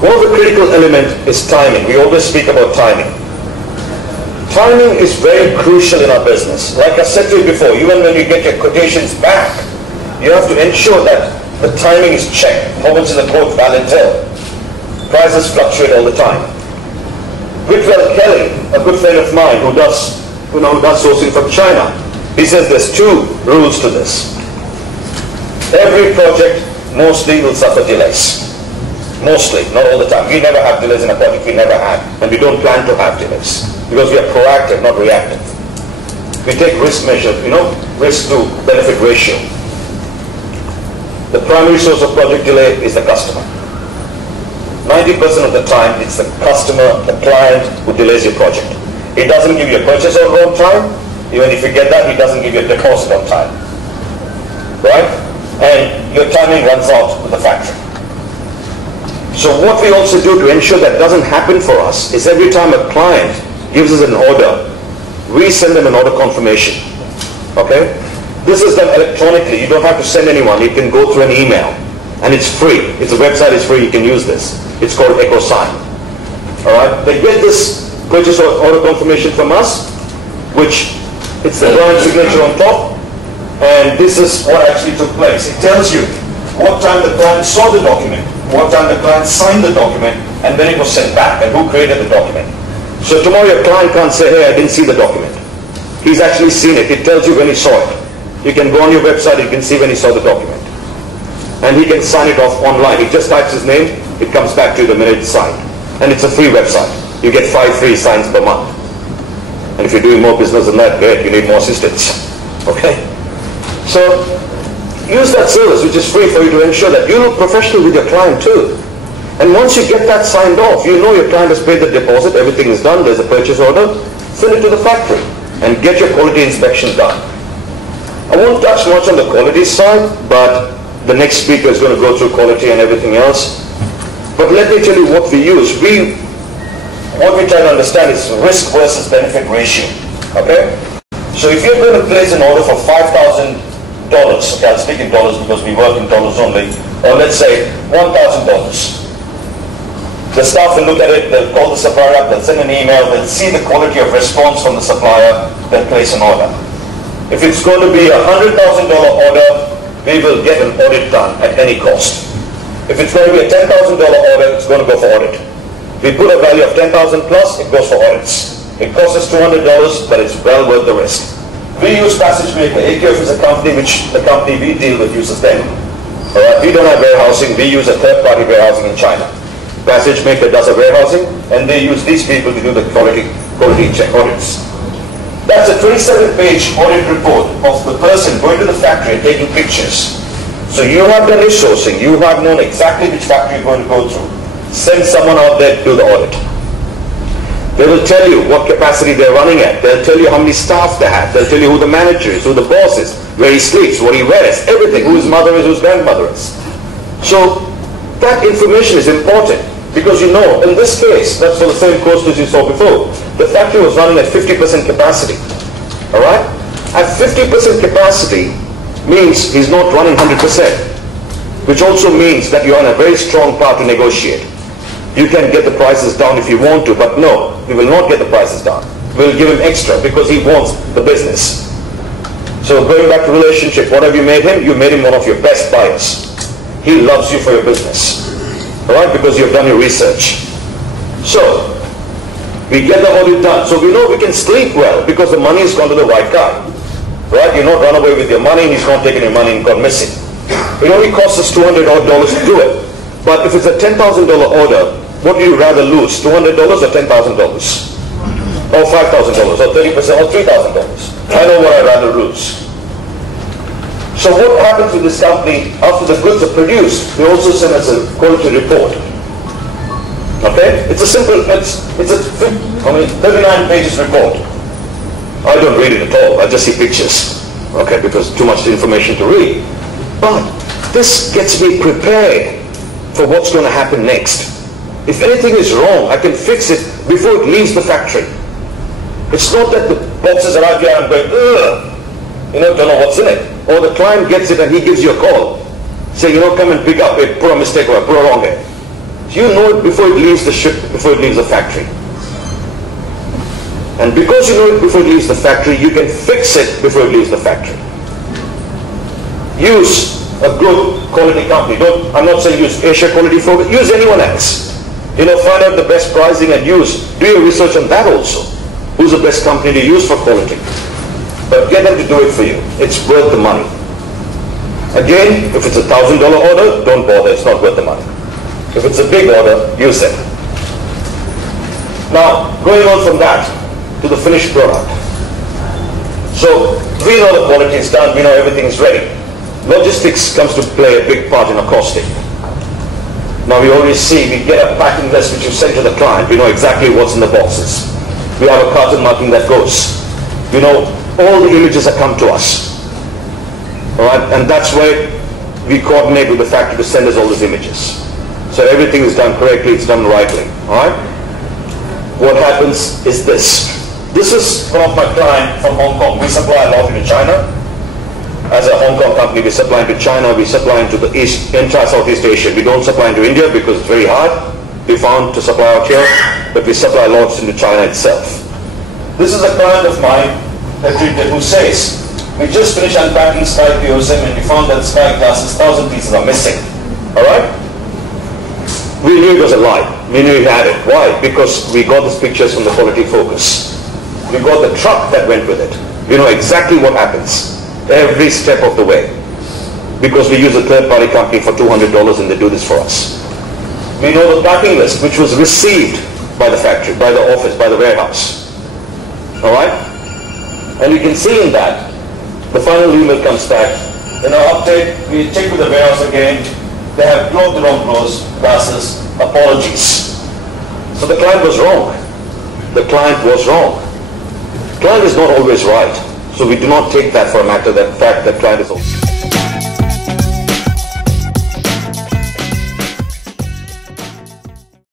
One of the critical elements is timing. We always speak about timing. Timing is very crucial in our business. Like I said to you before, even when you get your quotations back, you have to ensure that the timing is checked. How much is the quote valid till? Prices fluctuate all the time. Whitwell Kelly, a good friend of mine who does sourcing from China, he says there's two rules to this. Every project mostly will suffer delays. Mostly, not all the time. We never have delays in a project, we never have, and we don't plan to have delays because we are proactive, not reactive. We take risk measures, risk to benefit ratio. The primary source of project delay is the customer. 90% of the time, it's the customer, the client who delays your project. He doesn't give you a purchase order on time. Even if you get that, he doesn't give you a deposit on time. Right? And your timing runs out with the factory. So what we also do to ensure that doesn't happen for us is every time a client gives us an order, we send them an order confirmation. Okay? This is done electronically. You don't have to send anyone. You can go through an email. And it's free. Its website is free. You can use this. It's called EcoSign. Alright? They get this purchase order confirmation from us, which it's the client signature on top. And this is what actually took place. It tells you what time the client saw the document, what time the client signed the document, and when it was sent back, and who created the document. So tomorrow your client can't say, hey, I didn't see the document. He's actually seen it. It tells you when he saw it. You can go on your website, you can see when he saw the document. And he can sign it off online. He just types his name, it comes back to you the minute it's signed. And it's a free website. You get 5 free signs per month. And if you're doing more business than that, great, you need more assistants. Okay? So, use that service, which is free for you to ensure that you look professional with your client too. And once you get that signed off, you know your client has paid the deposit, everything is done, there's a purchase order, send it to the factory and get your quality inspection done. I won't touch much on the quality side, but the next speaker is going to go through quality and everything else. But let me tell you what we use. What we try to understand is risk versus benefit ratio. Okay? So if you're going to place an order for $5,000, okay, I'll speak in dollars because we work in dollars only, or let's say $1,000. The staff will look at it, they'll call the supplier up, they'll send an email, they'll see the quality of response from the supplier, they'll place an order. If it's going to be a $100,000 order, we will get an audit done at any cost. If it's going to be a $10,000 order, it's going to go for audit. We put a value of 10,000 plus, it goes for audits. It costs us $200, but it's well worth the risk. We use Passage Maker. AQF is a company which the company we deal with uses them. Alright, we don't have warehousing, we use a third-party warehousing in China. Passage Maker does a warehousing, and they use these people to do the quality check audits. That's a 27-page audit report of the person going to the factory and taking pictures. So you have done your sourcing, you have known exactly which factory you're going to go through. Send someone out there to do the audit. They will tell you what capacity they're running at. They'll tell you how many staff they have. They'll tell you who the manager is, who the boss is, where he sleeps, what he wears, everything, who his mother is, who his grandmother is. So that information is important because you know, in this case, that's for the same cost as you saw before, the factory was running at 50% capacity. Alright? At 50% capacity means he's not running 100%, which also means that you're on a very strong path to negotiate. You can get the prices down if you want to, but no, we will not get the prices down. We'll give him extra because he wants the business. So going back to relationship, what have you made him? You made him one of your best buyers. He loves you for your business. Alright, because you've done your research. So, we get the audit done. So we know we can sleep well because the money has gone to the right guy. Right? You're not run away with your money and he's not taken your money and gone missing. It only costs us $200 odd to do it. But if it's a $10,000 order, what do you rather lose? $200 or $10,000? Or $5,000 or 30% or $3,000? I know what I'd rather lose. So what happens with this company after the goods are produced? They also send us a quality report. Okay? It's a simple, it's a 39 pages report. I don't read it at all. I just see pictures. Okay, because too much information to read. But this gets me prepared for what's going to happen next. If anything is wrong, I can fix it before it leaves the factory. It's not that the boxes are out here and I'm going, ugh, don't know what's in it. Or the client gets it and he gives you a call. Say, come and pick up it, put a mistake or put a wrong here. You know it before it leaves the ship, before it leaves the factory. And because you know it before it leaves the factory, you can fix it before it leaves the factory. Use a good quality company. I'm not saying use Asia Quality Focus, use anyone else. Find out the best pricing and do your research on that also. Who's the best company to use for quality? But get them to do it for you. It's worth the money. Again, if it's a $1,000 order, don't bother, it's not worth the money. If it's a big order, use them. Now, going on from that to the finished product. So, we know the quality is done, we know everything is ready. Logistics comes to play a big part in our costing. Now we already see, we get a packing list which you send to the client. We know exactly what's in the boxes. We have a carton marking that goes. We know all the images that come to us. Alright, and that's where we coordinate with the factory to send us all those images. So everything is done correctly, it's done rightly. Alright? What happens is this. This is one of my clients from Hong Kong. We supply a lot into China. As a Hong Kong company, we supply into China, we supply into the entire Southeast Asia. We don't supply into India because it's very hard, we found, to supply out here, but we supply lots into China itself. This is a client of mine, Hegde, who says, we just finished unpacking Sky POSM and we found that Sky glasses, 1,000 pieces are missing. Alright? We knew it was a lie. We knew he had it. Why? Because we got these pictures from the Quality Focus. We got the truck that went with it. We know exactly what happens. Every step of the way, because we use a third-party company for $200 and they do this for us. We know the packing list which was received by the factory, by the office, by the warehouse. Alright? And you can see in that, the final email comes back. In our update, we check with the warehouse again. They have clothed the wrong glasses. Apologies. So the client was wrong. The client was wrong. The client is not always right. So we do not take that for a matter, that fact that client is also